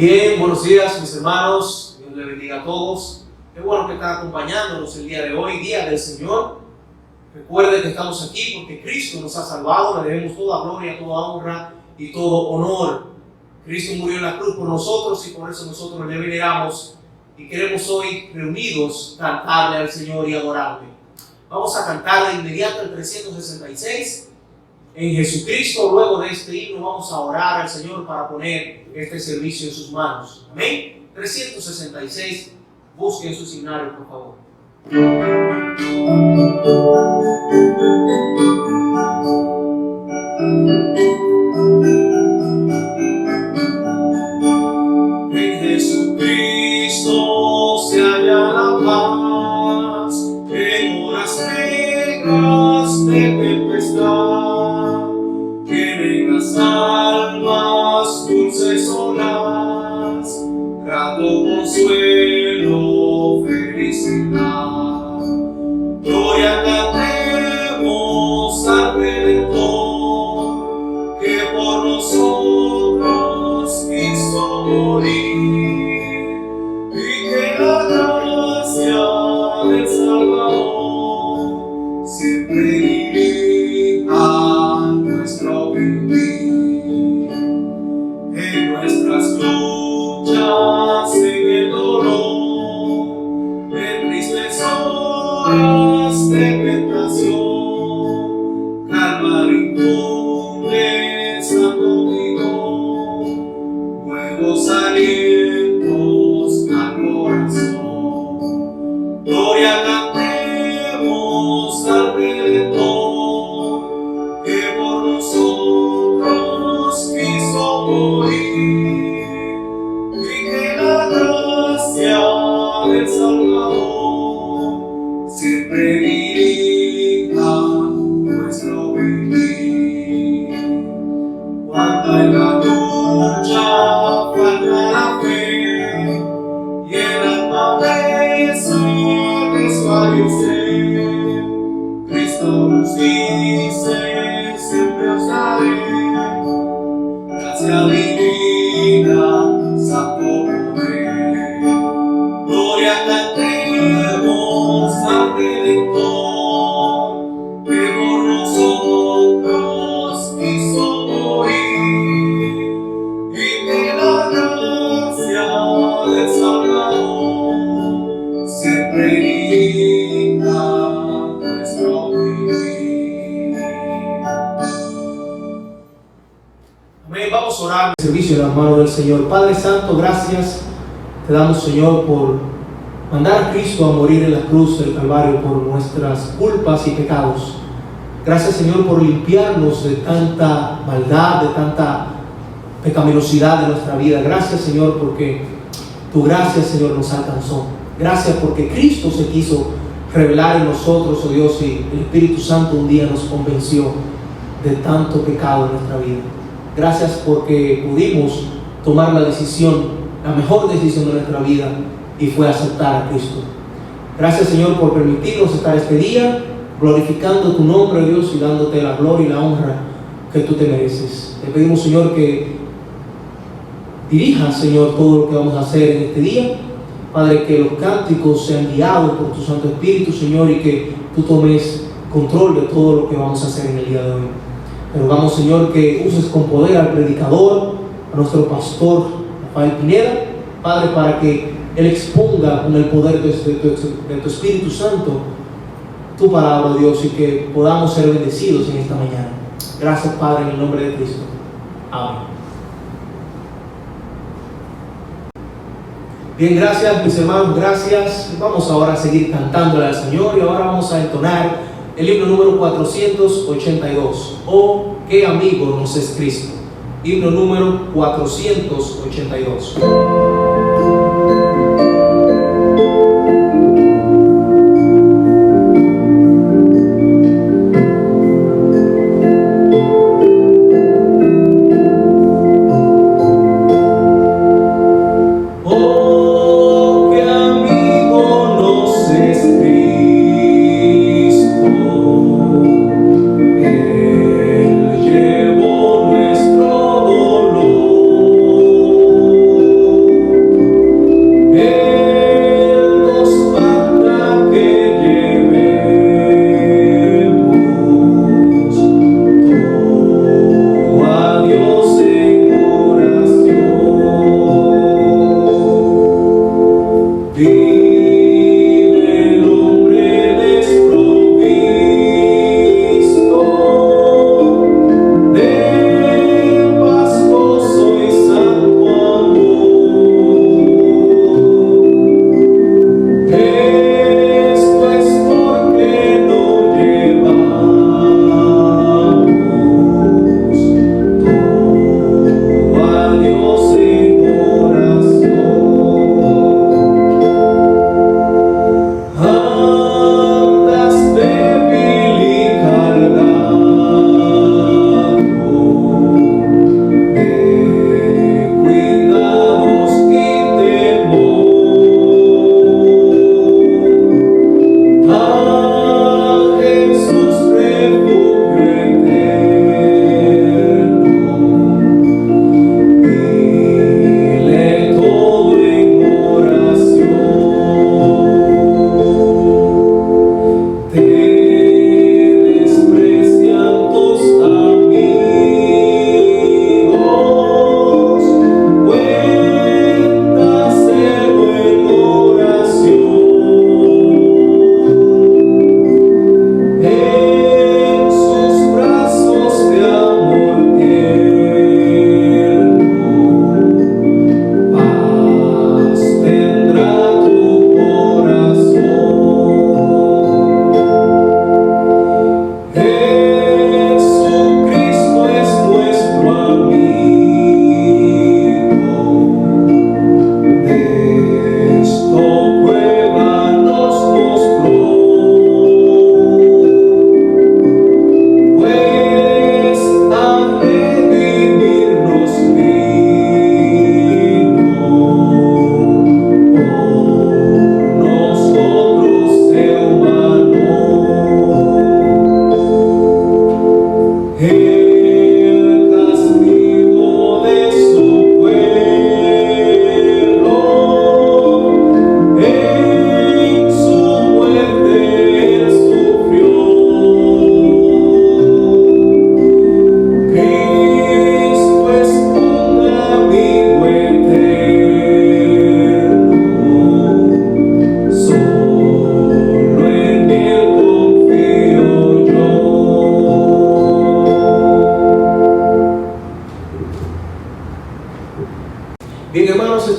Bien, buenos días mis hermanos, Dios les bendiga a todos. Qué bueno que están acompañándonos el día de hoy, Día del Señor. Recuerden que estamos aquí porque Cristo nos ha salvado, le debemos toda gloria, toda honra y todo honor. Cristo murió en la cruz por nosotros y por eso nosotros le veneramos y queremos hoy reunidos cantarle al Señor y adorarle. Vamos a cantar de inmediato el 366. En Jesucristo, luego de este himno, vamos a orar al Señor para poner este servicio en sus manos. Amén. 366. Busquen su signario, por favor. En Jesucristo se halla la paz, en horas negras de tempestad. Tienen las almas dulces olas, grato consuelo, felicidad. Gloria cantemos al Redentor, que por nosotros quiso morir, y que la gracia del Salvador siempre dirija nuestro vivir. En nuestras luchas, en el dolor, en tristes horas de tentación, calma infunde santo vigor, nuevos alientos al corazón. Gloria cantemos al Redentor, que por nosotros quiso morir, y que la gracia del Salvador siempre dirija nuestro vivir. Cuando en la lucha falta la fe y el alma pesa desfallecer, Cristo nos dice: siempre os daré gracia divina, santo poder. Gloria cantemos al Redentor, que por nosotros quiso morir, y que la gracia del Salvador siempre dirija nuestro vivir. Amén. Vamos a orar el servicio de las manos del Señor. Padre Santo, gracias te damos, Señor, por mandar a Cristo a morir en la cruz del Calvario por nuestras culpas y pecados. Gracias, Señor, por limpiarnos de tanta maldad, de tanta pecaminosidad de nuestra vida. Gracias, Señor, porque tu gracia, Señor, nos alcanzó. Gracias porque Cristo se quiso revelar en nosotros, oh Dios, y el Espíritu Santo un día nos convenció de tanto pecado en nuestra vida. Gracias porque pudimos tomar la decisión, la mejor decisión de nuestra vida, y fue aceptar a Cristo. Gracias, Señor, por permitirnos estar este día glorificando tu nombre, Dios, y dándote la gloria y la honra que tú te mereces. Te pedimos, Señor, que dirijas, Señor, todo lo que vamos a hacer en este día. Padre, que los cánticos sean guiados por tu Santo Espíritu, Señor, y que tú tomes control de todo lo que vamos a hacer en el día de hoy. Pero vamos, Señor, que uses con poder al predicador, a nuestro pastor Rafael Pineda, Padre, para que él exponga con el poder de tu Espíritu Santo tu palabra, Dios, y que podamos ser bendecidos en esta mañana. Gracias, Padre, en el nombre de Cristo. Amén. Bien, gracias, mis hermanos, gracias. Vamos ahora a seguir cantándole al Señor y ahora vamos a entonar el himno número 482. Oh, qué amigo nos es Cristo. Himno número 482. Él llevó nuestro dolor.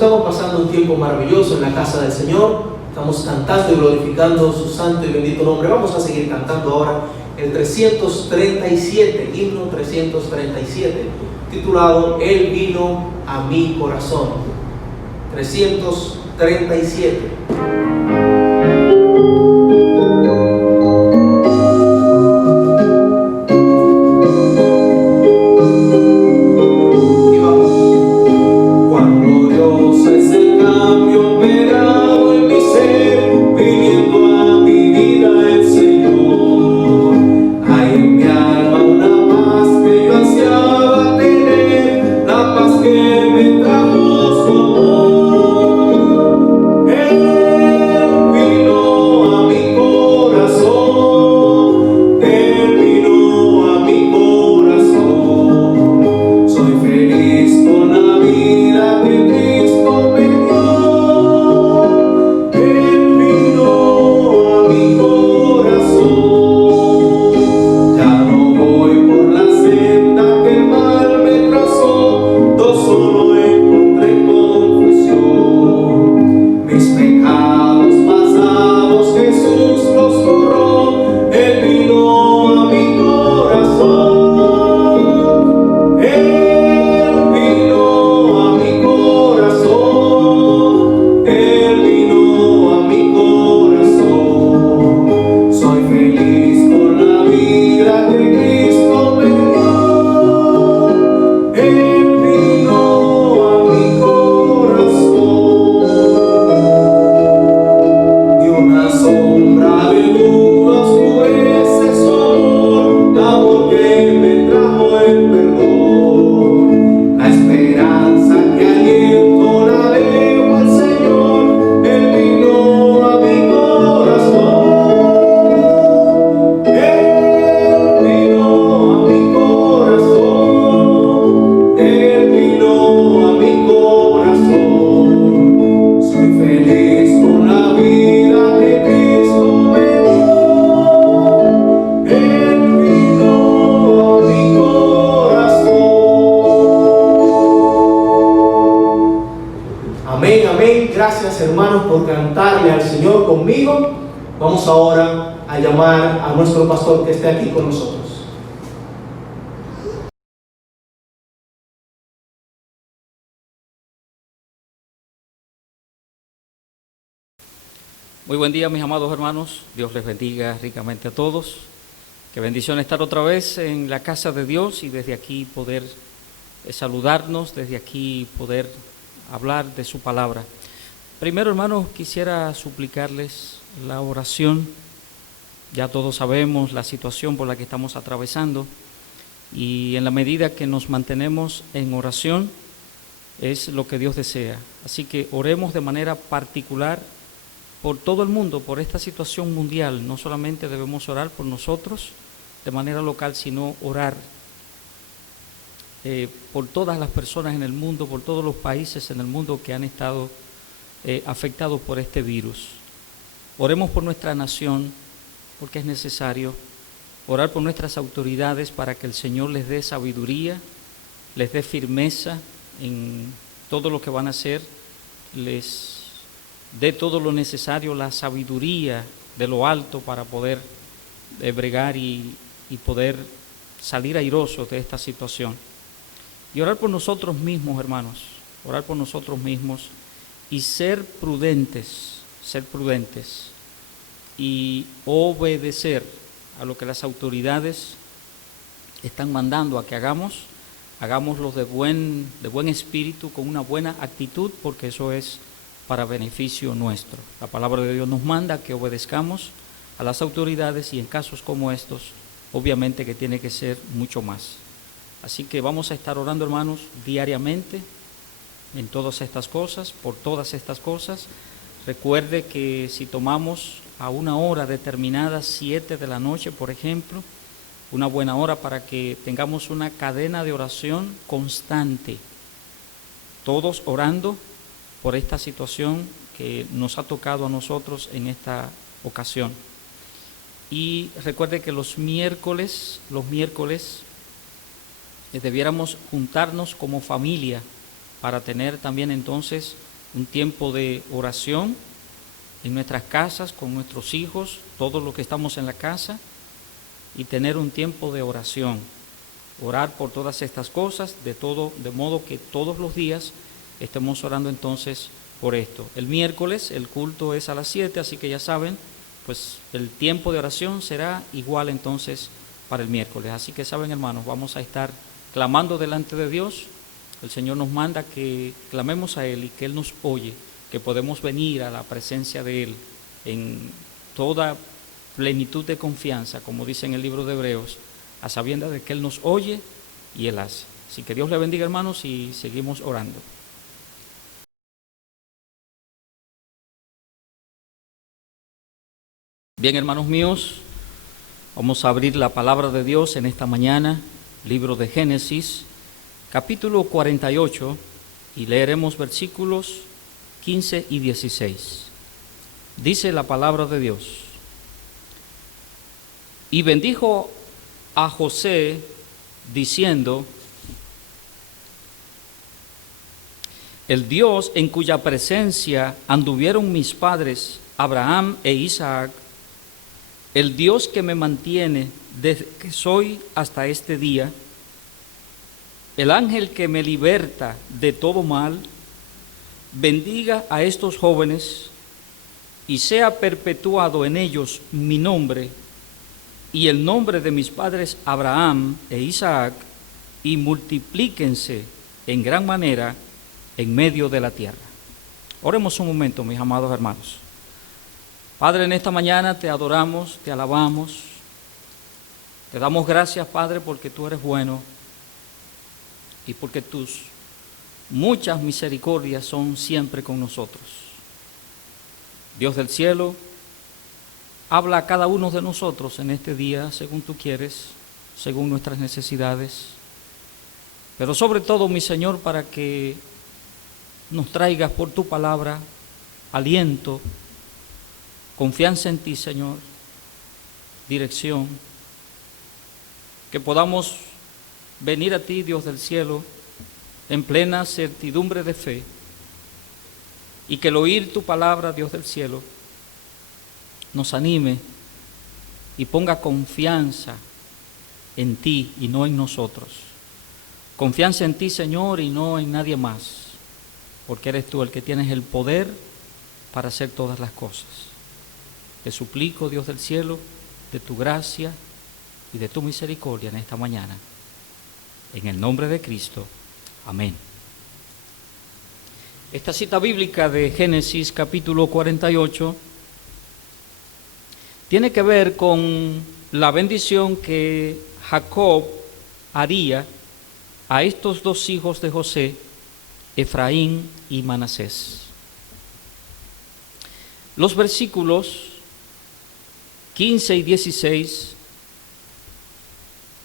estamos pasando un tiempo maravilloso en la casa del Señor. Estamos cantando y glorificando su santo y bendito nombre. Vamos a seguir cantando ahora el 337, himno 337, titulado Él vino a mi corazón. 337. Gracias, hermanos, por cantarle al Señor conmigo. Vamos ahora a llamar a nuestro pastor que esté aquí con nosotros. Muy buen día, mis amados hermanos. Dios les bendiga ricamente a todos. Qué bendición estar otra vez en la casa de Dios y desde aquí poder saludarnos, desde aquí poder hablar de su palabra. Primero, hermanos, quisiera suplicarles la oración. Ya todos sabemos la situación por la que estamos atravesando y en la medida que nos mantenemos en oración es lo que Dios desea. Así que oremos de manera particular por todo el mundo, por esta situación mundial. No solamente debemos orar por nosotros de manera local, sino orar por todas las personas en el mundo, por todos los países en el mundo que han estado afectados por este virus. Oremos por nuestra nación, porque es necesario orar por nuestras autoridades para que el Señor les dé sabiduría, les dé firmeza en todo lo que van a hacer, les dé todo lo necesario, la sabiduría de lo alto para poder bregar y poder salir airosos de esta situación. Y orar por nosotros mismos, hermanos, orar por nosotros mismos y ser prudentes y obedecer a lo que las autoridades están mandando a que hagámoslo de buen espíritu, con una buena actitud, porque eso es para beneficio nuestro. La palabra de Dios nos manda que obedezcamos a las autoridades y en casos como estos, obviamente que tiene que ser mucho más. Así que vamos a estar orando, hermanos, diariamente en todas estas cosas, por todas estas cosas. Recuerde que si tomamos a una hora determinada, 7 de la noche, por ejemplo, una buena hora para que tengamos una cadena de oración constante, todos orando por esta situación que nos ha tocado a nosotros en esta ocasión. Y recuerde que los miércoles debiéramos juntarnos como familia para tener también entonces un tiempo de oración en nuestras casas, con nuestros hijos, todos los que estamos en la casa, y tener un tiempo de oración. Orar por todas estas cosas, de modo que todos los días estemos orando entonces por esto. El miércoles el culto es a las 7, así que ya saben, pues el tiempo de oración será igual entonces para el miércoles. Así que saben, hermanos, vamos a estar clamando delante de Dios. El Señor nos manda que clamemos a Él y que Él nos oye, que podemos venir a la presencia de Él en toda plenitud de confianza, como dice en el libro de Hebreos, a sabiendas de que Él nos oye y Él hace. Así que Dios le bendiga, hermanos, y seguimos orando. Bien, hermanos míos, vamos a abrir la palabra de Dios en esta mañana, libro de Génesis, capítulo 48, y leeremos versículos 15 y 16. Dice la palabra de Dios: y bendijo a José, diciendo: el Dios en cuya presencia anduvieron mis padres Abraham e Isaac, el Dios que me mantiene desde que soy hasta este día, el ángel que me liberta de todo mal, bendiga a estos jóvenes y sea perpetuado en ellos mi nombre y el nombre de mis padres Abraham e Isaac, y multiplíquense en gran manera en medio de la tierra. Oremos un momento, mis amados hermanos. Padre, en esta mañana te adoramos, te alabamos, te damos gracias, Padre, porque tú eres bueno y porque tus muchas misericordias son siempre con nosotros. Dios del cielo, habla a cada uno de nosotros en este día según tú quieres, según nuestras necesidades, pero sobre todo, mi Señor, para que nos traigas por tu palabra aliento, confianza en ti, Señor, dirección, que podamos venir a ti, Dios del cielo, en plena certidumbre de fe, y que el oír tu palabra, Dios del cielo, nos anime y ponga confianza en ti y no en nosotros. Confianza en ti, Señor, y no en nadie más, porque eres tú el que tienes el poder para hacer todas las cosas. Te suplico, Dios del cielo, de tu gracia y de tu misericordia en esta mañana. En el nombre de Cristo. Amén. Esta cita bíblica de Génesis capítulo 48 tiene que ver con la bendición que Jacob haría a estos dos hijos de José, Efraín y Manasés. Los versículos 15 y 16,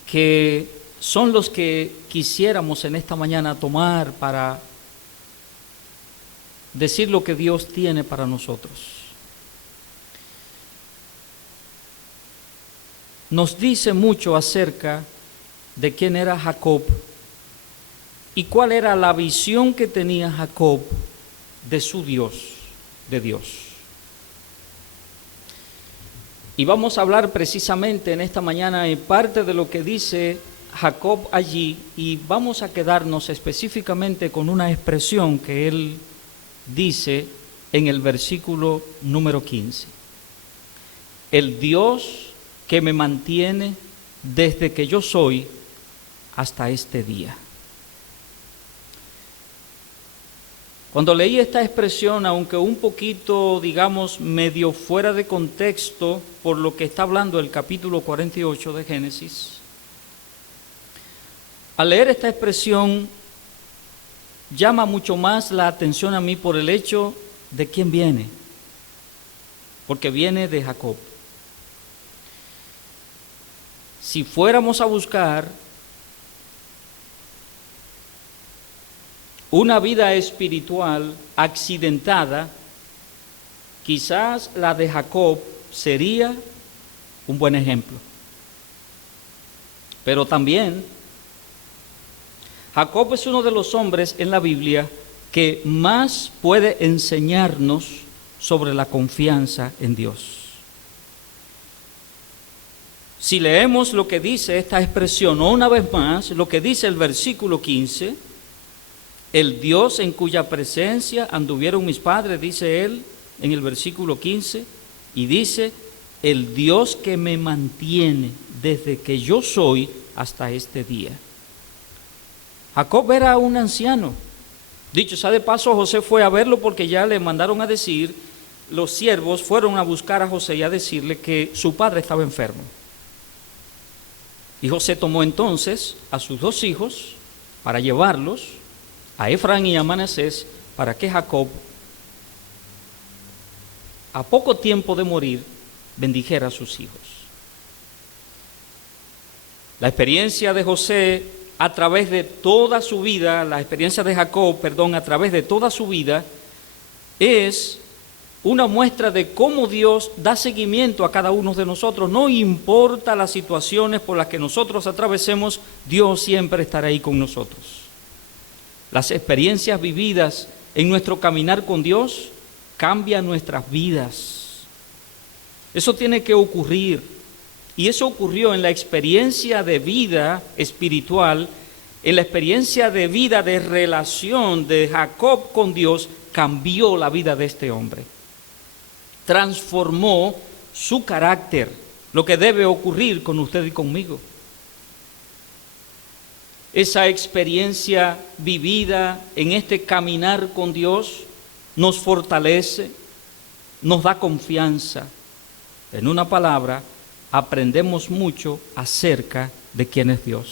que son los que quisiéramos en esta mañana tomar para decir lo que Dios tiene para nosotros. Nos dice mucho acerca de quién era Jacob y cuál era la visión que tenía Jacob de su Dios, de Dios. Y vamos a hablar precisamente en esta mañana en parte de lo que dice Jacob allí, y vamos a quedarnos específicamente con una expresión que él dice en el versículo número 15. El Dios que me mantiene desde que yo soy hasta este día. Cuando leí esta expresión, aunque un poquito, digamos, medio fuera de contexto por lo que está hablando el capítulo 48 de Génesis, al leer esta expresión llama mucho más la atención a mí por el hecho de quién viene, porque viene de Jacob. Si fuéramos a buscar una vida espiritual accidentada, quizás la de Jacob sería un buen ejemplo. Pero también Jacob es uno de los hombres en la Biblia que más puede enseñarnos sobre la confianza en Dios. Si leemos lo que dice esta expresión, o una vez más, lo que dice el versículo 15, el Dios en cuya presencia anduvieron mis padres, dice él en el versículo 15, y dice, el Dios que me mantiene desde que yo soy hasta este día. Jacob era un anciano. Dicho sea de paso, José fue a verlo porque ya le mandaron a decir, los siervos fueron a buscar a José y a decirle que su padre estaba enfermo. Y José tomó entonces a sus 2 hijos para llevarlos a Efraín y a Manasés para que Jacob, a poco tiempo de morir, bendijera a sus hijos. La experiencia de José a través de toda su vida, la experiencia de Jacob, a través de toda su vida, es una muestra de cómo Dios da seguimiento a cada uno de nosotros. No importa las situaciones por las que nosotros atravesemos, Dios siempre estará ahí con nosotros. Las experiencias vividas en nuestro caminar con Dios cambian nuestras vidas. Eso tiene que ocurrir. Y eso ocurrió en la experiencia de vida espiritual, en la experiencia de vida de relación de Jacob con Dios, cambió la vida de este hombre. Transformó su carácter, lo que debe ocurrir con usted y conmigo. Esa experiencia vivida en este caminar con Dios nos fortalece, nos da confianza. En una palabra, aprendemos mucho acerca de quién es Dios.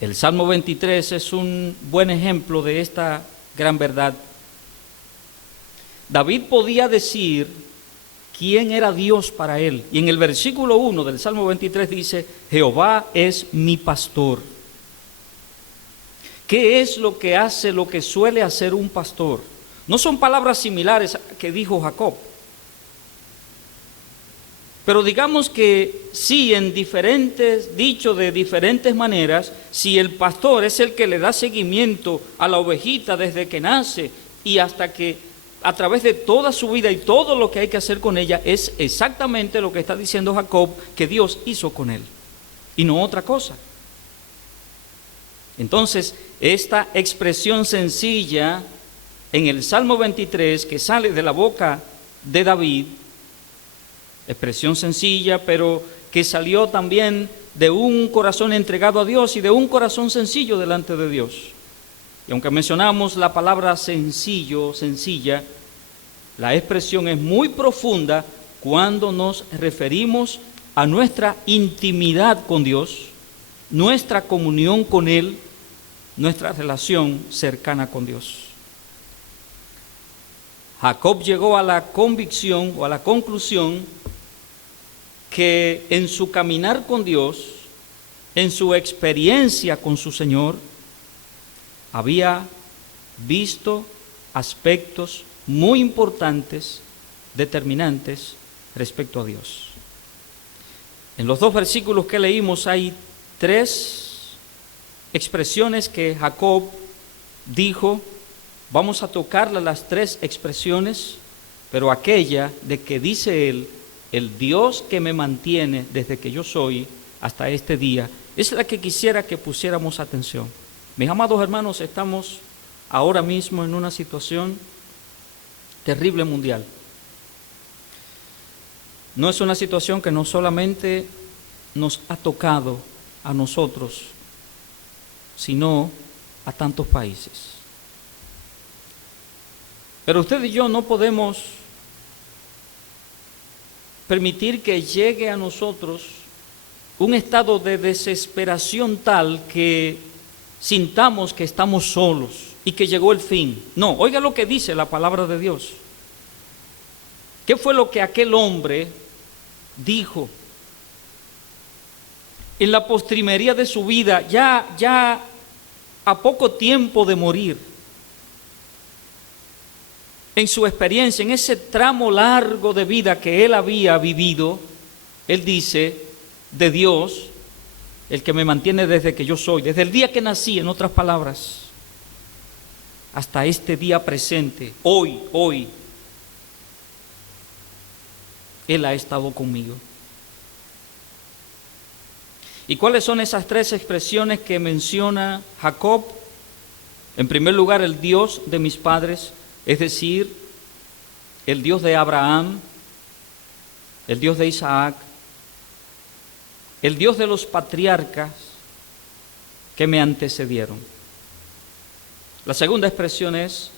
El Salmo 23 es un buen ejemplo de esta gran verdad. David podía decir quién era Dios para él. Y en el versículo 1 del Salmo 23 dice, Jehová es mi pastor. ¿Qué es lo que hace, lo que suele hacer un pastor? No son palabras similares que dijo Jacob. Pero digamos que sí, en diferentes, dicho de diferentes maneras, si el pastor es el que le da seguimiento a la ovejita desde que nace y hasta que a través de toda su vida y todo lo que hay que hacer con ella, es exactamente lo que está diciendo Jacob que Dios hizo con él y no otra cosa. Entonces, esta expresión sencilla en el Salmo 23 que sale de la boca de David, expresión sencilla, pero que salió también de un corazón entregado a Dios y de un corazón sencillo delante de Dios. Y aunque mencionamos la palabra sencillo, sencilla, la expresión es muy profunda cuando nos referimos a nuestra intimidad con Dios, nuestra comunión con Él, nuestra relación cercana con Dios. Jacob llegó a la convicción o a la conclusión que en su caminar con Dios, en su experiencia con su Señor, había visto aspectos muy importantes, determinantes respecto a Dios. En los 2 versículos que leímos hay 3 expresiones que Jacob dijo. Vamos a tocarlas las 3 expresiones, pero aquella de que dice él, el Dios que me mantiene desde que yo soy hasta este día, es la que quisiera que pusiéramos atención. Mis amados hermanos, estamos ahora mismo en una situación terrible mundial. No es una situación que no solamente nos ha tocado a nosotros, sino a tantos países. Pero usted y yo no podemos permitir que llegue a nosotros un estado de desesperación tal que sintamos que estamos solos y que llegó el fin. No, oiga lo que dice la palabra de Dios. ¿Qué fue lo que aquel hombre dijo? En la postrimería de su vida, ya a poco tiempo de morir, en su experiencia, en ese tramo largo de vida que él había vivido, él dice, de Dios, el que me mantiene desde que yo soy, desde el día que nací, en otras palabras. hasta este día presente, hoy, Él ha estado conmigo. ¿Y cuáles son esas tres expresiones que menciona Jacob? En primer lugar, el Dios de mis padres, es decir, el Dios de Abraham, el Dios de Isaac, el Dios de los patriarcas que me antecedieron. La segunda expresión es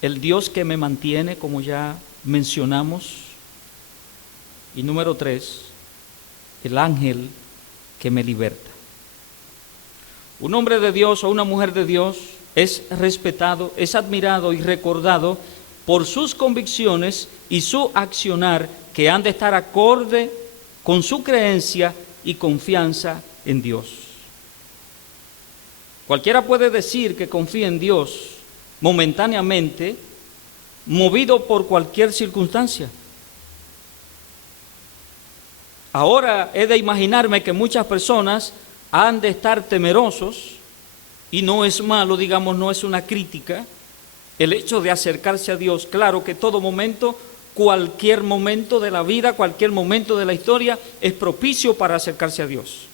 el Dios que me mantiene, como ya mencionamos. Y número 3, el ángel que me liberta. Un hombre de Dios o una mujer de Dios es respetado, es admirado y recordado por sus convicciones y su accionar que han de estar acorde con su creencia y confianza en Dios. Cualquiera puede decir que confía en Dios momentáneamente, movido por cualquier circunstancia. Ahora he de imaginarme que muchas personas han de estar temerosos, y no es malo, digamos, no es una crítica, el hecho de acercarse a Dios. Claro que todo momento, cualquier momento de la vida, cualquier momento de la historia es propicio para acercarse a Dios.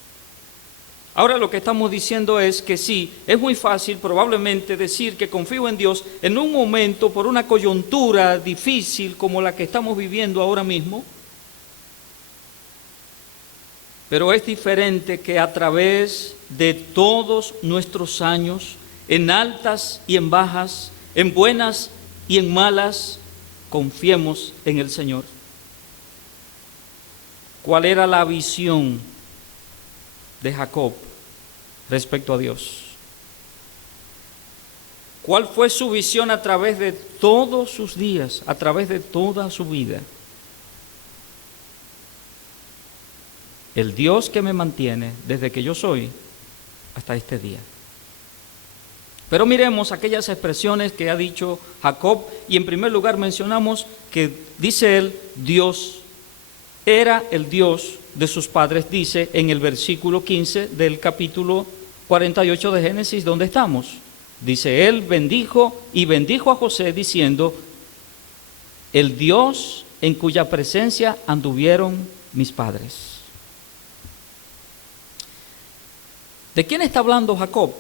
Ahora lo que estamos diciendo es que sí, es muy fácil probablemente decir que confío en Dios en un momento por una coyuntura difícil como la que estamos viviendo ahora mismo. Pero es diferente que a través de todos nuestros años, en altas y en bajas, en buenas y en malas, confiemos en el Señor. ¿Cuál era la visión de Jacob respecto a Dios? ¿Cuál fue su visión a través de todos sus días, a través de toda su vida? El Dios que me mantiene desde que yo soy hasta este día. Pero miremos aquellas expresiones que ha dicho Jacob, y en primer lugar mencionamos que dice él, Dios era el Dios de sus padres, dice en el versículo 15 del capítulo 48 de Génesis, donde estamos. Dice él, bendijo a José diciendo, el Dios en cuya presencia anduvieron mis padres. ¿De quién está hablando Jacob?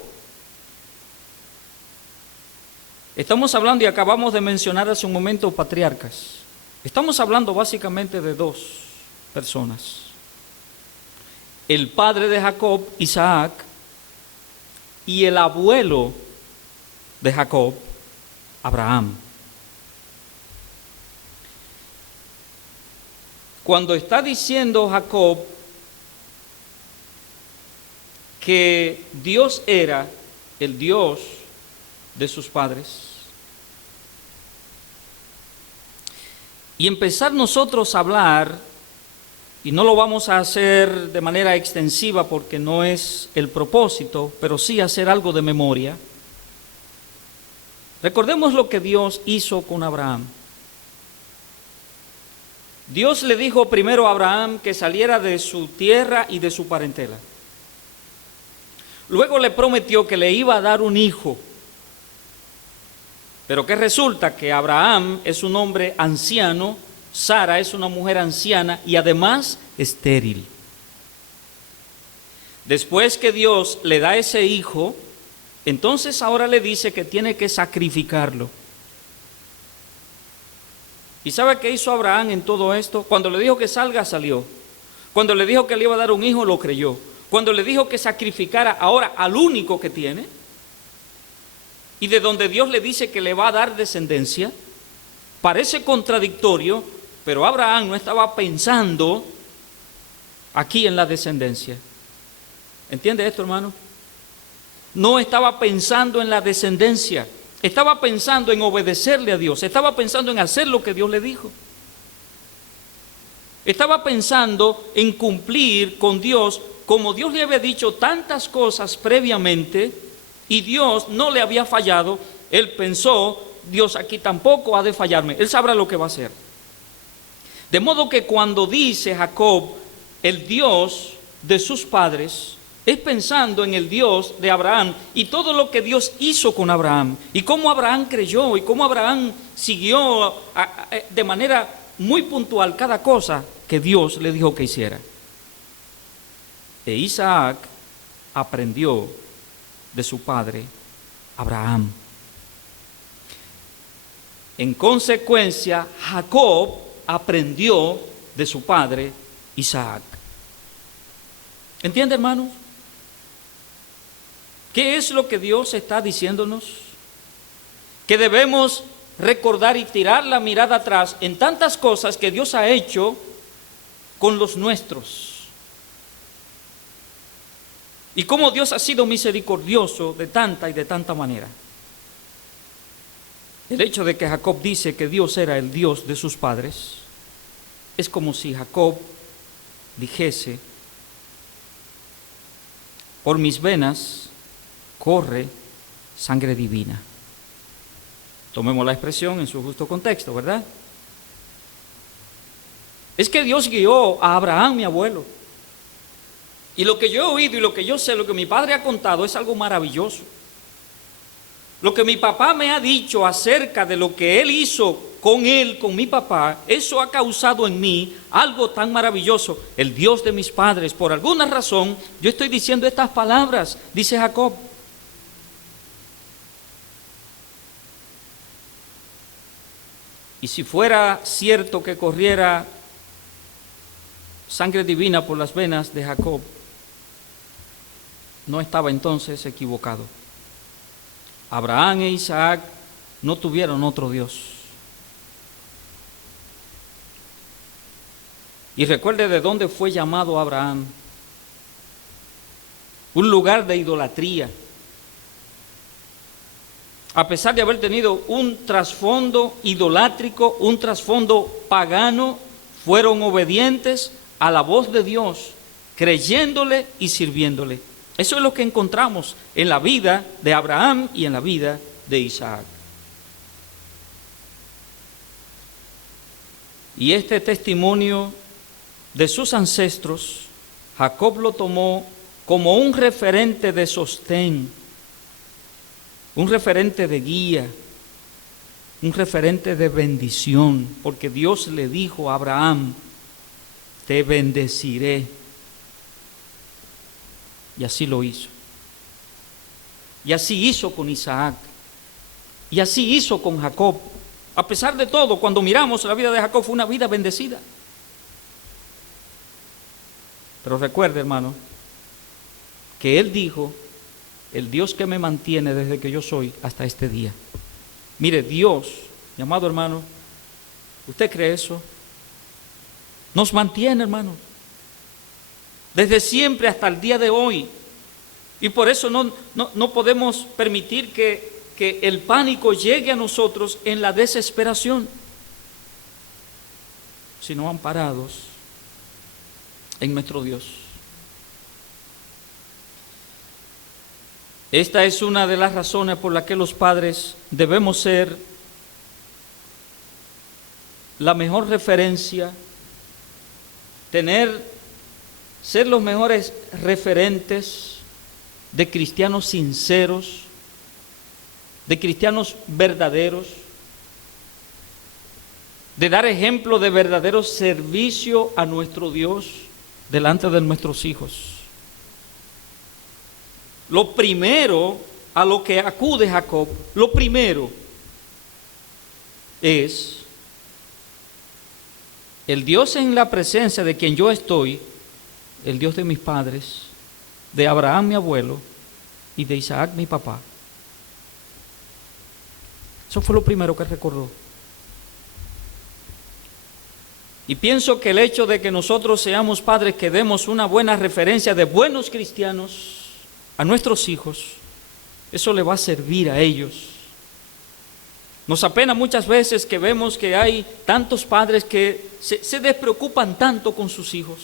Estamos hablando, y acabamos de mencionar hace un momento, patriarcas. Estamos hablando básicamente de dos personas. El padre de Jacob, Isaac, y el abuelo de Jacob, Abraham. Cuando está diciendo Jacob que Dios era el Dios de sus padres, y empezar nosotros a hablar, y no lo vamos a hacer de manera extensiva porque no es el propósito, pero sí hacer algo de memoria. Recordemos lo que Dios hizo con Abraham. Dios le dijo primero a Abraham que saliera de su tierra y de su parentela. Luego le prometió que le iba a dar un hijo. Pero que resulta que Abraham es un hombre anciano, Sara es una mujer anciana y además estéril. Después que Dios le da ese hijo, entonces ahora le dice que tiene que sacrificarlo. ¿Y sabe qué hizo Abraham en todo esto? Cuando le dijo que salga, salió. Cuando le dijo que le iba a dar un hijo, lo creyó. Cuando le dijo que sacrificara ahora al único que tiene, y de donde Dios le dice que le va a dar descendencia, parece contradictorio, pero Abraham no estaba pensando aquí en la descendencia. ¿Entiende esto, hermano? No estaba pensando en la descendencia, estaba pensando en obedecerle a Dios, estaba pensando en hacer lo que Dios le dijo. Estaba pensando en cumplir con Dios, como Dios le había dicho tantas cosas previamente, y Dios no le había fallado. Él pensó, Dios aquí tampoco ha de fallarme, Él sabrá lo que va a hacer. De modo que cuando dice Jacob, el Dios de sus padres, es pensando en el Dios de Abraham y todo lo que Dios hizo con Abraham y cómo Abraham creyó y cómo Abraham siguió de manera muy puntual cada cosa que Dios le dijo que hiciera. E Isaac aprendió de su padre Abraham. En consecuencia, Jacob aprendió de su padre Isaac. ¿Entiende, hermanos? ¿Qué es lo que Dios está diciéndonos? Que debemos recordar y tirar la mirada atrás en tantas cosas que Dios ha hecho con los nuestros. Y cómo Dios ha sido misericordioso de tanta y de tanta manera. El hecho de que Jacob dice que Dios era el Dios de sus padres, es como si Jacob dijese: por mis venas corre sangre divina. Tomemos la expresión en su justo contexto, ¿verdad? Es que Dios guió a Abraham, mi abuelo. Y lo que yo he oído y lo que yo sé, lo que mi padre ha contado, es algo maravilloso. Lo que mi papá me ha dicho acerca de lo que él hizo con él, con mi papá, eso ha causado en mí algo tan maravilloso. El Dios de mis padres, por alguna razón, yo estoy diciendo estas palabras, dice Jacob. Y si fuera cierto que corriera sangre divina por las venas de Jacob, no estaba entonces equivocado. Abraham e Isaac no tuvieron otro Dios. Y recuerde de dónde fue llamado Abraham. Un lugar de idolatría. A pesar de haber tenido un trasfondo idolátrico, un trasfondo pagano, fueron obedientes a la voz de Dios, creyéndole y sirviéndole. Eso es lo que encontramos en la vida de Abraham y en la vida de Isaac. Y este testimonio de sus ancestros, Jacob lo tomó como un referente de sostén, un referente de guía, un referente de bendición, porque Dios le dijo a Abraham: te bendeciré. Y así lo hizo. Y así hizo con Isaac. Y así hizo con Jacob. A pesar de todo, cuando miramos la vida de Jacob, fue una vida bendecida. Pero recuerde, hermano, que él dijo: el Dios que me mantiene desde que yo soy hasta este día. Mire, Dios, mi amado hermano, ¿usted cree eso? Nos mantiene, hermano, desde siempre hasta el día de hoy. Y por eso no podemos permitir que el pánico llegue a nosotros en la desesperación, sino amparados en nuestro Dios. Esta es una de las razones por las que los padres debemos ser la mejor referencia, ser los mejores referentes de cristianos sinceros, de cristianos verdaderos, de dar ejemplo de verdadero servicio a nuestro Dios delante de nuestros hijos. Lo primero a lo que acude Jacob, lo primero es el Dios en la presencia de quien yo estoy, el Dios de mis padres, de Abraham mi abuelo y de Isaac mi papá. Eso fue lo primero que recordó. Y pienso que el hecho de que nosotros seamos padres que demos una buena referencia de buenos cristianos a nuestros hijos, eso le va a servir a ellos. Nos apena muchas veces que vemos que hay tantos padres que se despreocupan tanto con sus hijos,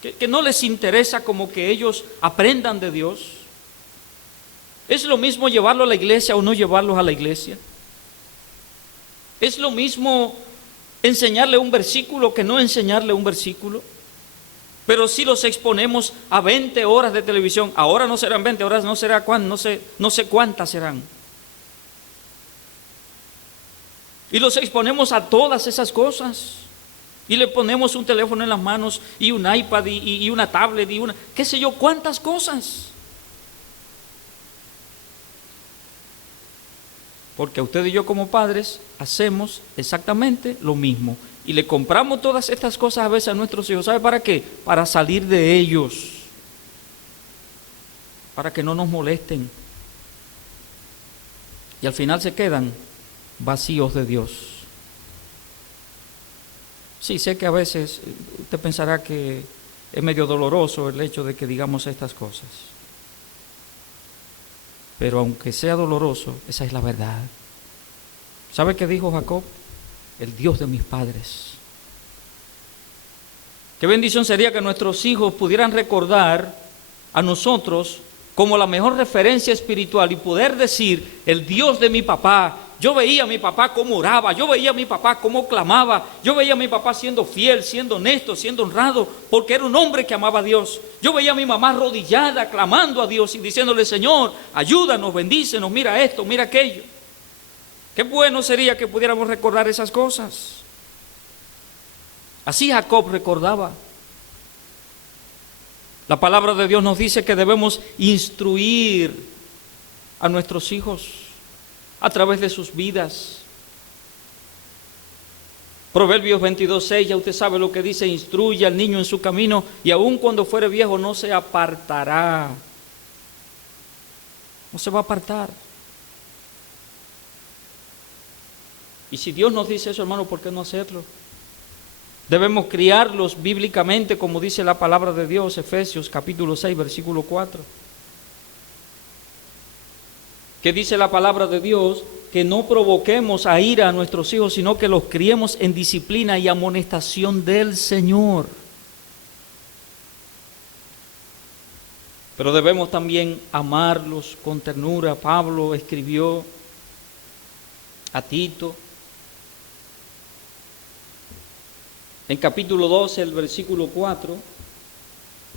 que no les interesa como que ellos aprendan de Dios. Es lo mismo llevarlo a la iglesia o no llevarlos a la iglesia. Es lo mismo enseñarle un versículo que no enseñarle un versículo. Pero si los exponemos a 20 horas de televisión, ahora no serán 20 horas, no será no sé cuántas serán. Y los exponemos a todas esas cosas. Y le ponemos un teléfono en las manos y un iPad y una tablet y qué sé yo, cuántas cosas. Porque usted y yo como padres hacemos exactamente lo mismo. Y le compramos todas estas cosas a veces a nuestros hijos. ¿Sabe para qué? Para salir de ellos. Para que no nos molesten. Y al final se quedan vacíos de Dios. Sí, sé que a veces usted pensará que es medio doloroso el hecho de que digamos estas cosas. Pero aunque sea doloroso, esa es la verdad. ¿Sabe qué dijo Jacob? El Dios de mis padres. Qué bendición sería que nuestros hijos pudieran recordar a nosotros como la mejor referencia espiritual y poder decir, el Dios de mi papá. Yo veía a mi papá cómo oraba, yo veía a mi papá cómo clamaba, yo veía a mi papá siendo fiel, siendo honesto, siendo honrado, porque era un hombre que amaba a Dios. Yo veía a mi mamá arrodillada, clamando a Dios y diciéndole, Señor, ayúdanos, bendícenos, mira esto, mira aquello. Qué bueno sería que pudiéramos recordar esas cosas. Así Jacob recordaba. La palabra de Dios nos dice que debemos instruir a nuestros hijos a través de sus vidas. Proverbios 22:6, ya usted sabe lo que dice, instruye al niño en su camino y aun cuando fuere viejo no se apartará. No se va a apartar. Y si Dios nos dice eso, hermano, ¿por qué no hacerlo? Debemos criarlos bíblicamente, como dice la palabra de Dios, Efesios capítulo 6, versículo 4. ¿Qué dice la palabra de Dios? Que no provoquemos a ira a nuestros hijos, sino que los criemos en disciplina y amonestación del Señor. Pero debemos también amarlos con ternura. Pablo escribió a Tito, en capítulo 12, el versículo 4,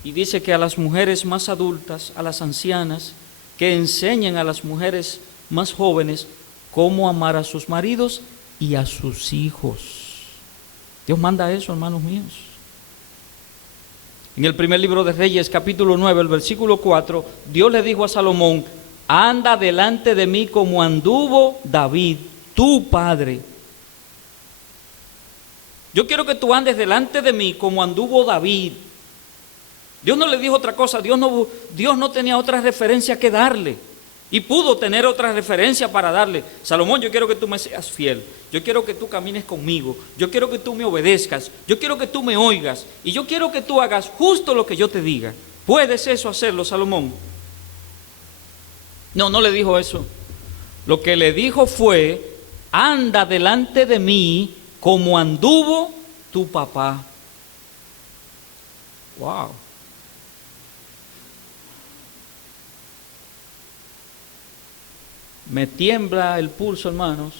y dice que a las mujeres más adultas, a las ancianas, que enseñen a las mujeres más jóvenes cómo amar a sus maridos y a sus hijos. Dios manda eso, hermanos míos. En el primer libro de Reyes, capítulo 9, el versículo 4, Dios le dijo a Salomón, anda delante de mí como anduvo David, tu padre. Yo quiero que tú andes delante de mí como anduvo David. Dios no le dijo otra cosa, Dios no tenía otra referencia que darle. Y pudo tener otra referencia para darle. Salomón, yo quiero que tú me seas fiel. Yo quiero que tú camines conmigo. Yo quiero que tú me obedezcas. Yo quiero que tú me oigas. Y yo quiero que tú hagas justo lo que yo te diga. ¿Puedes eso hacerlo, Salomón? No, no le dijo eso. Lo que le dijo fue, anda delante de mí como anduvo tu papá. Wow. Me tiembla el pulso, hermanos,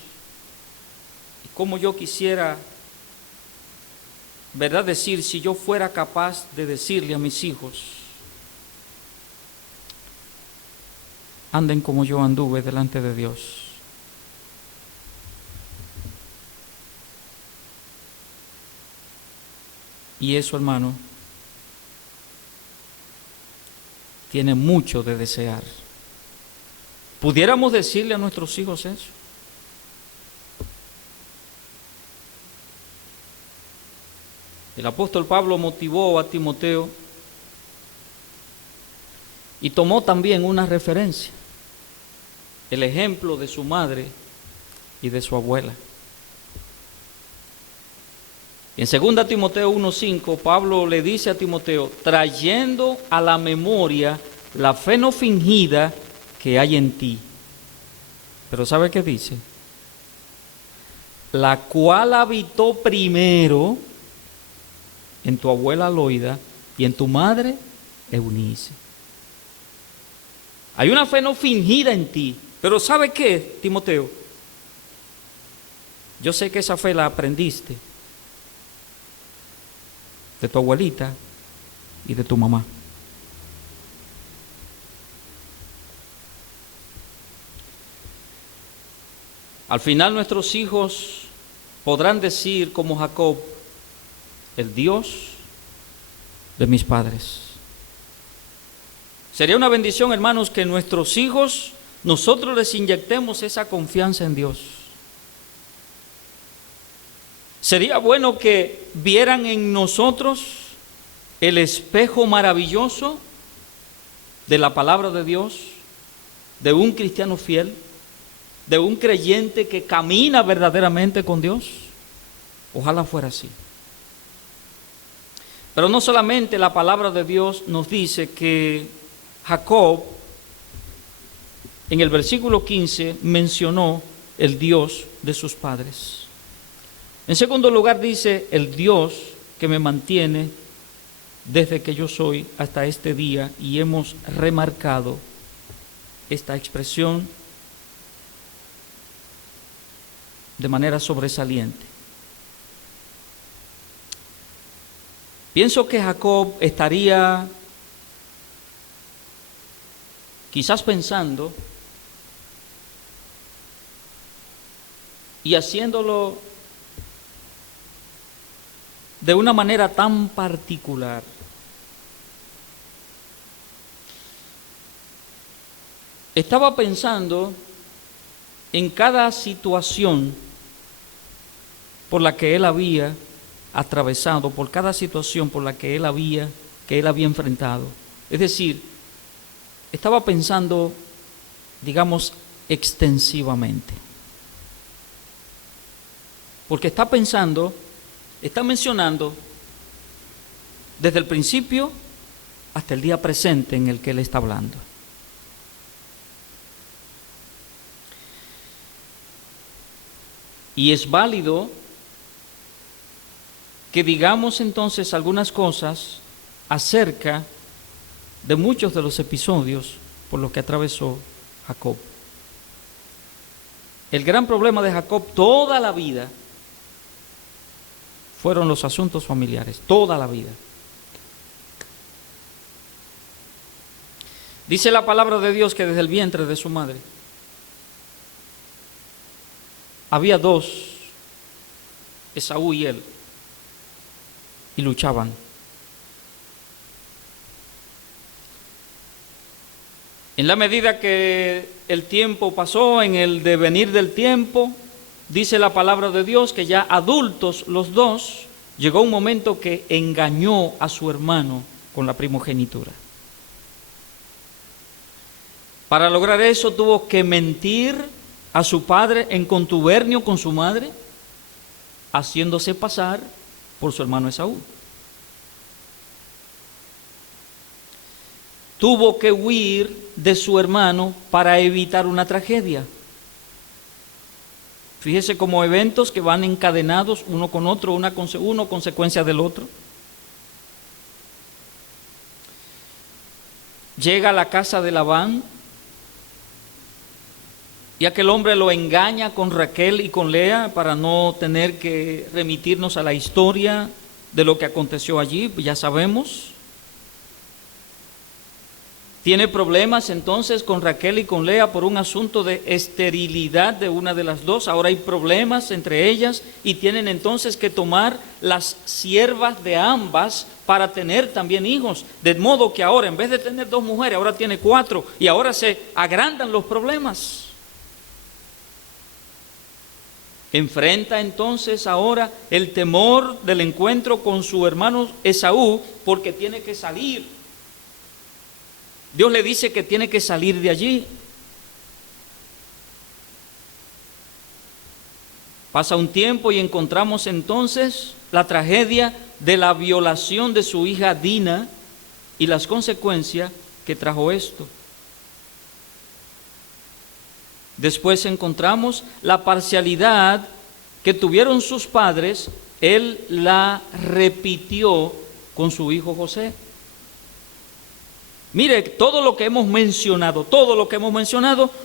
y como yo quisiera, ¿verdad? Decir, si yo fuera capaz de decirle a mis hijos, anden como yo anduve delante de Dios. Y eso, hermano, tiene mucho de desear. ¿Pudiéramos decirle a nuestros hijos eso? El apóstol Pablo motivó a Timoteo y tomó también una referencia, el ejemplo de su madre y de su abuela. En 2 Timoteo 1:5, Pablo le dice a Timoteo, trayendo a la memoria la fe no fingida que hay en ti. Pero ¿sabe qué dice? La cual habitó primero en tu abuela Loida y en tu madre Eunice. Hay una fe no fingida en ti. Pero ¿sabe qué, Timoteo? Yo sé que esa fe la aprendiste de tu abuelita y de tu mamá. Al final nuestros hijos podrán decir como Jacob, el Dios de mis padres. Sería una bendición, hermanos, que nuestros hijos, nosotros les inyectemos esa confianza en Dios. Sería bueno que vieran en nosotros el espejo maravilloso de la palabra de Dios, de un cristiano fiel, de un creyente que camina verdaderamente con Dios. Ojalá fuera así. Pero no solamente la palabra de Dios nos dice que Jacob, en el versículo 15, mencionó el Dios de sus padres. En segundo lugar dice, el Dios que me mantiene desde que yo soy hasta este día, y hemos remarcado esta expresión de manera sobresaliente. Pienso que Jacob estaría quizás pensando y haciéndolo de una manera tan particular. Estaba pensando en cada situación por la que él había atravesado, por cada situación por la que él había enfrentado. Es decir, estaba pensando, digamos, extensivamente. Porque está mencionando desde el principio hasta el día presente en el que él está hablando. Y es válido que digamos entonces algunas cosas acerca de muchos de los episodios por los que atravesó Jacob. El gran problema de Jacob toda la vida fueron los asuntos familiares, toda la vida. Dice la palabra de Dios que desde el vientre de su madre había dos, Esaú y él, y luchaban. En la medida que el tiempo pasó, en el devenir del tiempo, dice la palabra de Dios que ya adultos los dos, llegó un momento que engañó a su hermano con la primogenitura. Para lograr eso tuvo que mentir a su padre en contubernio con su madre, haciéndose pasar por su hermano Esaú. Tuvo que huir de su hermano para evitar una tragedia. Fíjese como eventos que van encadenados uno con otro, uno consecuencia del otro. Llega a la casa de Labán y aquel hombre lo engaña con Raquel y con Lea para no tener que remitirnos a la historia de lo que aconteció allí, ya sabemos. Tiene problemas entonces con Raquel y con Lea por un asunto de esterilidad de una de las dos. Ahora hay problemas entre ellas y tienen entonces que tomar las siervas de ambas para tener también hijos. De modo que ahora en vez de tener 2 mujeres, ahora tiene 4 y ahora se agrandan los problemas. Enfrenta entonces ahora el temor del encuentro con su hermano Esaú porque tiene que salir. Dios le dice que tiene que salir de allí. Pasa un tiempo y encontramos entonces la tragedia de la violación de su hija Dina y las consecuencias que trajo esto. Después encontramos la parcialidad que tuvieron sus padres, él la repitió con su hijo José. Mire, todo lo que hemos mencionado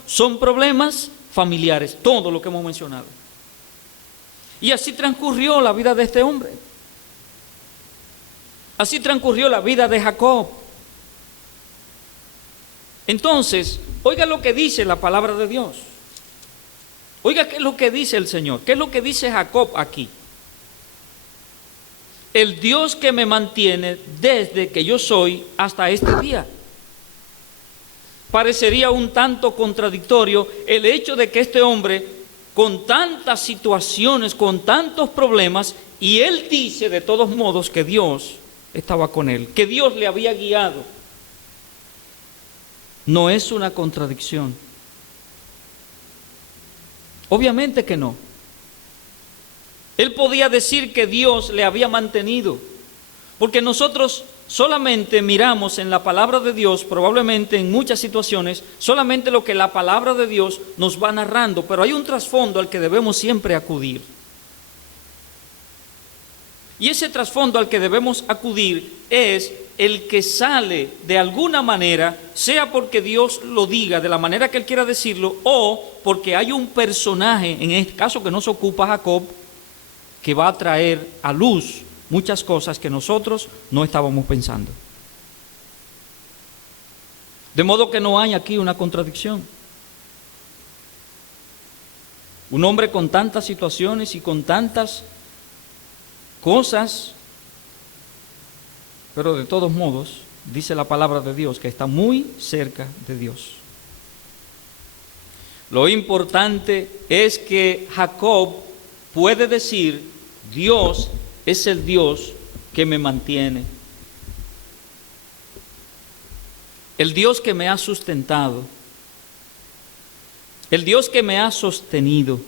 son problemas familiares, todo lo que hemos mencionado. Y así transcurrió la vida de este hombre. Así transcurrió la vida de Jacob. Entonces, oiga lo que dice la palabra de Dios. Oiga qué es lo que dice el Señor. ¿Qué es lo que dice Jacob aquí? El Dios que me mantiene desde que yo soy hasta este día. Parecería un tanto contradictorio el hecho de que este hombre, con tantas situaciones, con tantos problemas, y él dice de todos modos que Dios estaba con él, que Dios le había guiado. No es una contradicción. Obviamente que no. Él podía decir que Dios le había mantenido, porque nosotros solamente miramos en la palabra de Dios, probablemente en muchas situaciones, solamente lo que la palabra de Dios nos va narrando, pero hay un trasfondo al que debemos siempre acudir. Y ese trasfondo al que debemos acudir es el que sale de alguna manera, sea porque Dios lo diga de la manera que Él quiera decirlo, o porque hay un personaje, en este caso que nos ocupa Jacob, que va a traer a luz muchas cosas que nosotros no estábamos pensando. De modo que no hay aquí una contradicción. Un hombre con tantas situaciones y con tantas cosas, pero de todos modos, dice la palabra de Dios, que está muy cerca de Dios. Lo importante es que Jacob puede decir: Dios es el Dios que me mantiene. El Dios que me ha sustentado. El Dios que me ha sostenido.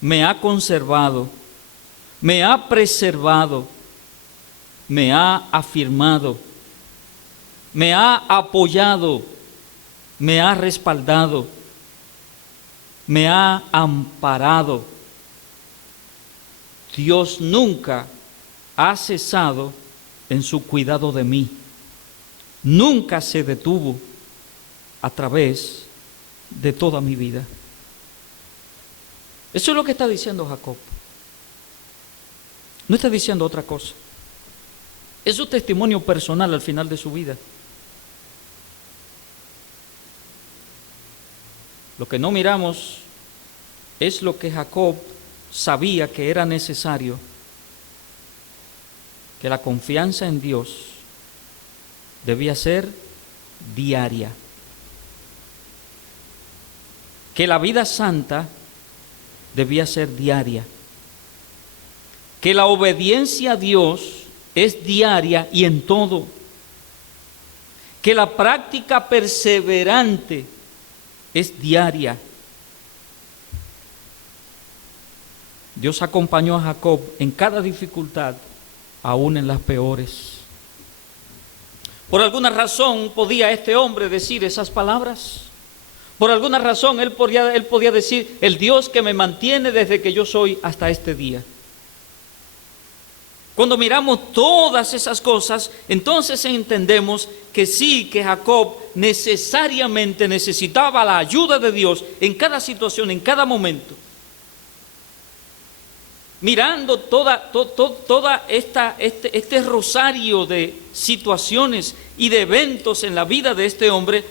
Me ha conservado. Me ha preservado. Me ha afirmado. Me ha apoyado. Me ha respaldado. Me ha amparado. Dios nunca ha cesado en su cuidado de mí. Nunca se detuvo a través de toda mi vida. Eso es lo que está diciendo Jacob. No está diciendo otra cosa. Es su testimonio personal al final de su vida. Lo que no miramos es lo que Jacob sabía que era necesario, que la confianza en Dios debía ser diaria, que la vida santa debía ser diaria, que la obediencia a Dios es diaria y en todo, que la práctica perseverante es diaria. Dios acompañó a Jacob en cada dificultad, aún en las peores. Por alguna razón podía este hombre decir esas palabras. Por alguna razón él podía decir: el Dios que me mantiene desde que yo soy hasta este día. Cuando miramos todas esas cosas, entonces entendemos que sí, que Jacob necesariamente necesitaba la ayuda de Dios en cada situación, en cada momento. Mirando toda este rosario de situaciones y de eventos en la vida de este hombre,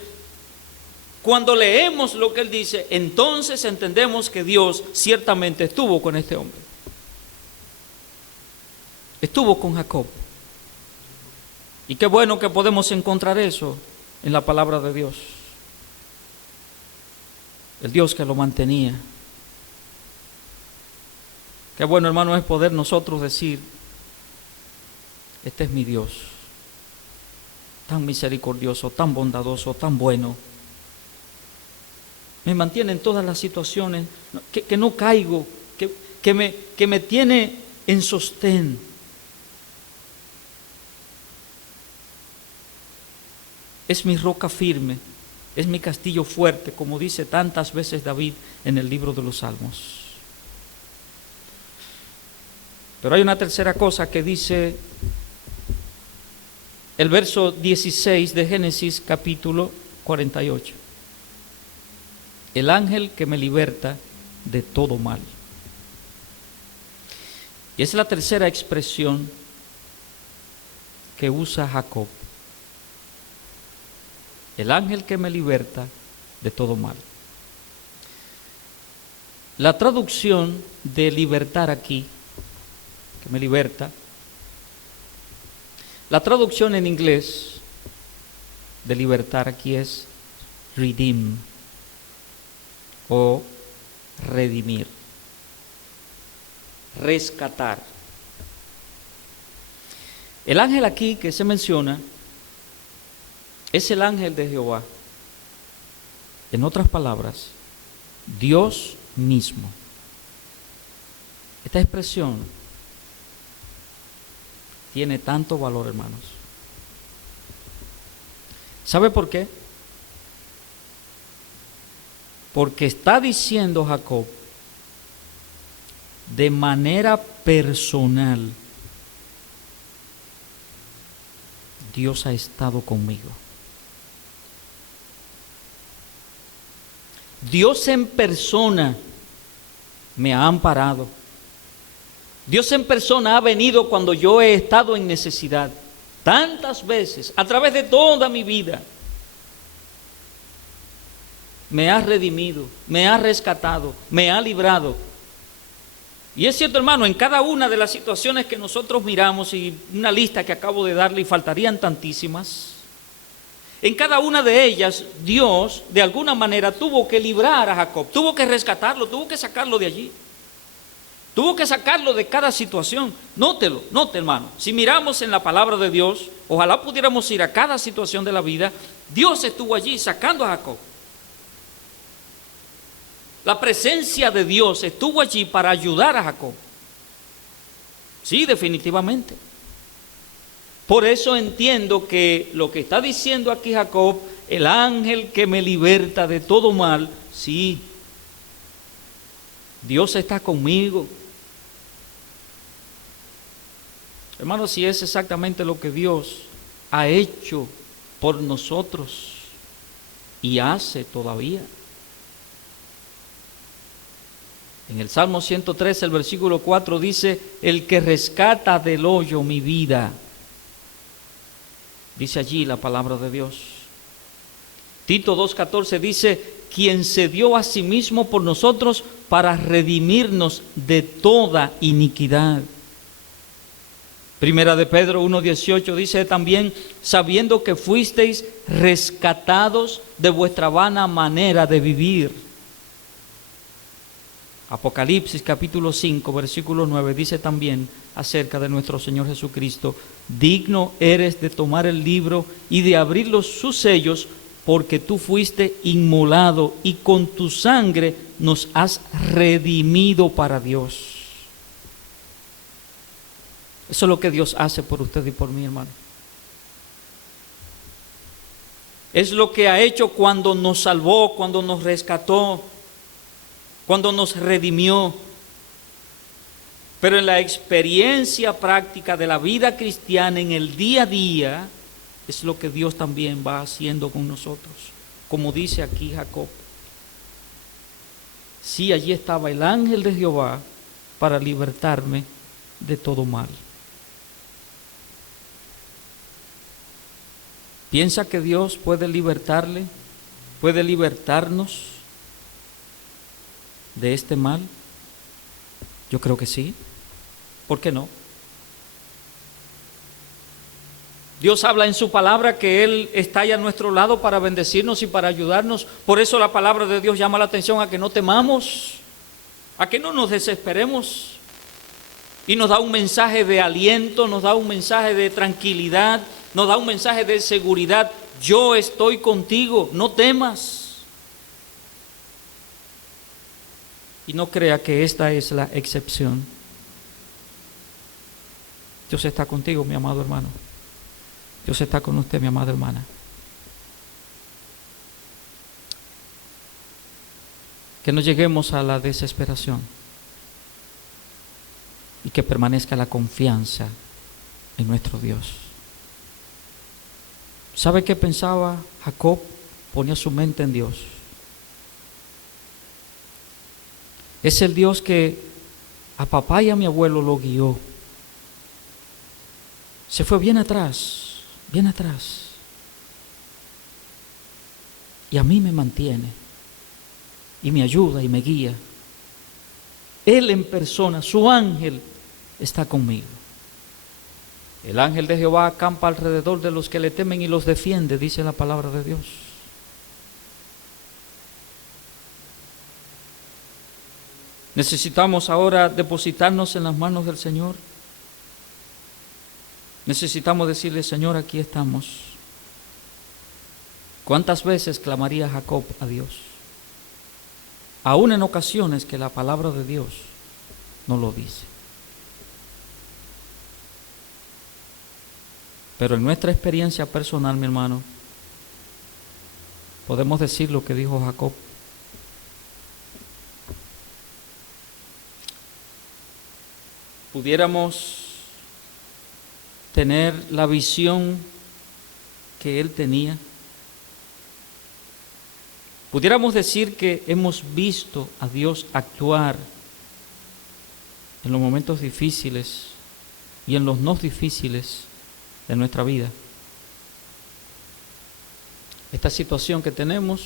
cuando leemos lo que él dice, entonces entendemos que Dios ciertamente estuvo con este hombre. Estuvo con Jacob. Y qué bueno que podemos encontrar eso en la palabra de Dios. El Dios que lo mantenía. Qué bueno, hermano, es poder nosotros decir: este es mi Dios, tan misericordioso, tan bondadoso, tan bueno. Me mantiene en todas las situaciones, que no caigo, que me tiene en sostén. Es mi roca firme, es mi castillo fuerte, como dice tantas veces David en el libro de los Salmos. Pero hay una tercera cosa que dice el verso 16 de Génesis capítulo 48. El ángel que me liberta de todo mal. Y es la tercera expresión que usa Jacob. El ángel que me liberta de todo mal. La traducción de libertar aquí, que me liberta, la traducción en inglés de libertar aquí es redeem o redimir, rescatar. El ángel aquí que se menciona es el ángel de Jehová. En otras palabras, Dios mismo. Esta expresión tiene tanto valor, hermanos. ¿Sabe por qué? Porque está diciendo Jacob de manera personal, Dios ha estado conmigo. Dios en persona me ha amparado. Dios en persona ha venido cuando yo he estado en necesidad. Tantas veces, a través de toda mi vida, me ha redimido, me ha rescatado, me ha librado. Y es cierto, hermano, en cada una de las situaciones que nosotros miramos, y una lista que acabo de darle y faltarían tantísimas, en cada una de ellas Dios de alguna manera tuvo que librar a Jacob, tuvo que rescatarlo, tuvo que sacarlo de allí. Tuvo que sacarlo de cada situación. Nótelo, note, hermano. Si miramos en la palabra de Dios, ojalá pudiéramos ir a cada situación de la vida. Dios estuvo allí sacando a Jacob. La presencia de Dios estuvo allí para ayudar a Jacob. Sí, definitivamente. Por eso entiendo que lo que está diciendo aquí Jacob, el ángel que me liberta de todo mal, sí, Dios está conmigo. Hermanos, si es exactamente lo que Dios ha hecho por nosotros y hace todavía. En el Salmo 113, el versículo 4 dice, el que rescata del hoyo mi vida. Dice allí la palabra de Dios. Tito 2:14 dice, quien se dio a sí mismo por nosotros para redimirnos de toda iniquidad. Primera de Pedro 1:18 dice también, sabiendo que fuisteis rescatados de vuestra vana manera de vivir. Apocalipsis capítulo 5, versículo 9 dice también acerca de nuestro Señor Jesucristo, digno eres de tomar el libro y de abrir sus sellos, porque tú fuiste inmolado y con tu sangre nos has redimido para Dios. Eso es lo que Dios hace por usted y por mí, hermano. Es lo que ha hecho cuando nos salvó, cuando nos rescató, cuando nos redimió. Pero en la experiencia práctica de la vida cristiana, en el día a día, es lo que Dios también va haciendo con nosotros. Como dice aquí Jacob. Sí, allí estaba el ángel de Jehová para libertarme de todo mal. ¿Piensa que Dios puede libertarle, puede libertarnos de este mal? Yo creo que sí. ¿Por qué no? Dios habla en su palabra que Él está ahí a nuestro lado para bendecirnos y para ayudarnos. Por eso la palabra de Dios llama la atención a que no temamos, a que no nos desesperemos. Y nos da un mensaje de aliento, nos da un mensaje de tranquilidad, nos da un mensaje de seguridad. Yo estoy contigo, no temas. Y no crea que esta es la excepción. Dios está contigo, mi amado hermano. Dios está con usted, mi amada hermana. Que no lleguemos a la desesperación y que permanezca la confianza en nuestro Dios. ¿Sabe qué pensaba Jacob? Ponía su mente en Dios. Es el Dios que a papá y a mi abuelo lo guió. Se fue bien atrás, bien atrás. Y a mí me mantiene, y me ayuda y me guía. Él en persona, su ángel, está conmigo. El ángel de Jehová acampa alrededor de los que le temen y los defiende, dice la palabra de Dios. Necesitamos ahora depositarnos en las manos del Señor. Necesitamos decirle: Señor, aquí estamos. ¿Cuántas veces clamaría Jacob a Dios? Aún en ocasiones que la palabra de Dios no lo dice. Pero en nuestra experiencia personal, mi hermano, podemos decir lo que dijo Jacob. Pudiéramos tener la visión que él tenía. Pudiéramos decir que hemos visto a Dios actuar en los momentos difíciles y en los no difíciles de nuestra vida. Esta situación que tenemos,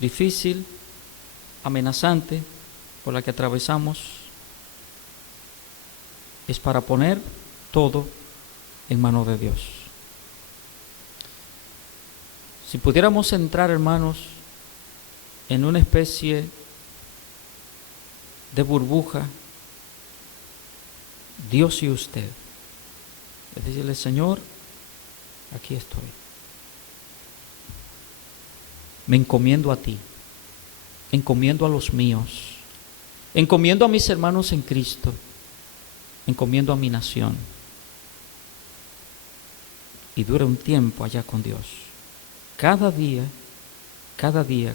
difícil, amenazante, por la que atravesamos, es para poner todo en manos de Dios. Si pudiéramos entrar, hermanos, en una especie de burbuja, Dios y usted, es decirle: Señor, aquí estoy. Me encomiendo a ti, encomiendo a los míos, encomiendo a mis hermanos en Cristo, encomiendo a mi nación. Y dura un tiempo allá con Dios. Cada día,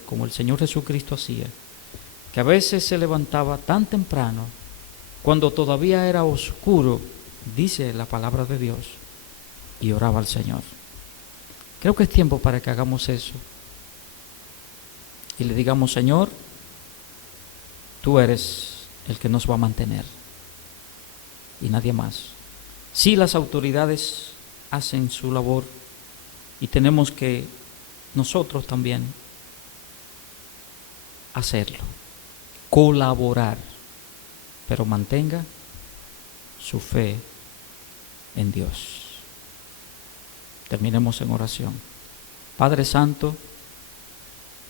como el Señor Jesucristo hacía, que a veces se levantaba tan temprano, cuando todavía era oscuro, dice la palabra de Dios, y oraba al Señor. Creo que es tiempo para que hagamos eso y le digamos: Señor, tú eres el que nos va a mantener y nadie más. Sí, las autoridades hacen su labor y tenemos que nosotros también hacerlo, colaborar, pero mantenga su fe en Dios. Terminemos en oración. Padre Santo,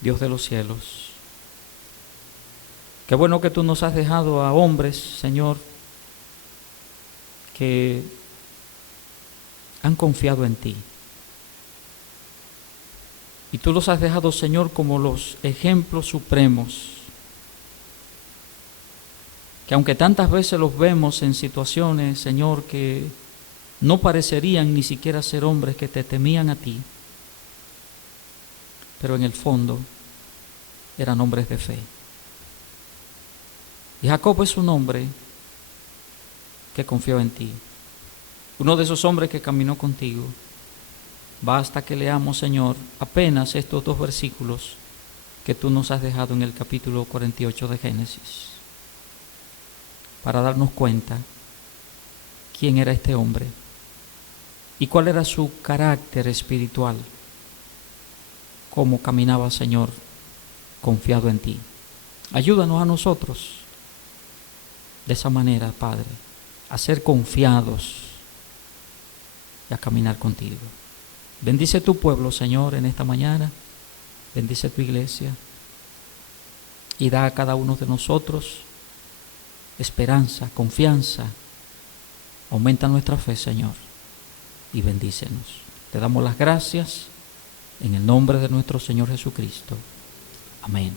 Dios de los cielos, qué bueno que tú nos has dejado a hombres, Señor, que han confiado en ti. Y tú los has dejado, Señor, como los ejemplos supremos, que aunque tantas veces los vemos en situaciones, Señor, que no parecerían ni siquiera ser hombres que te temían a ti, pero en el fondo eran hombres de fe. Y Jacob es un hombre que confió en ti, uno de esos hombres que caminó contigo. Basta que leamos, Señor, apenas estos 2 versículos que tú nos has dejado en el capítulo 48 de Génesis, para darnos cuenta quién era este hombre y cuál era su carácter espiritual, cómo caminaba, Señor, confiado en ti. Ayúdanos a nosotros de esa manera, Padre, a ser confiados y a caminar contigo. Bendice tu pueblo, Señor, en esta mañana. Bendice tu iglesia y da a cada uno de nosotros esperanza, confianza. Aumenta nuestra fe, Señor, y bendícenos. Te damos las gracias en el nombre de nuestro Señor Jesucristo. Amén.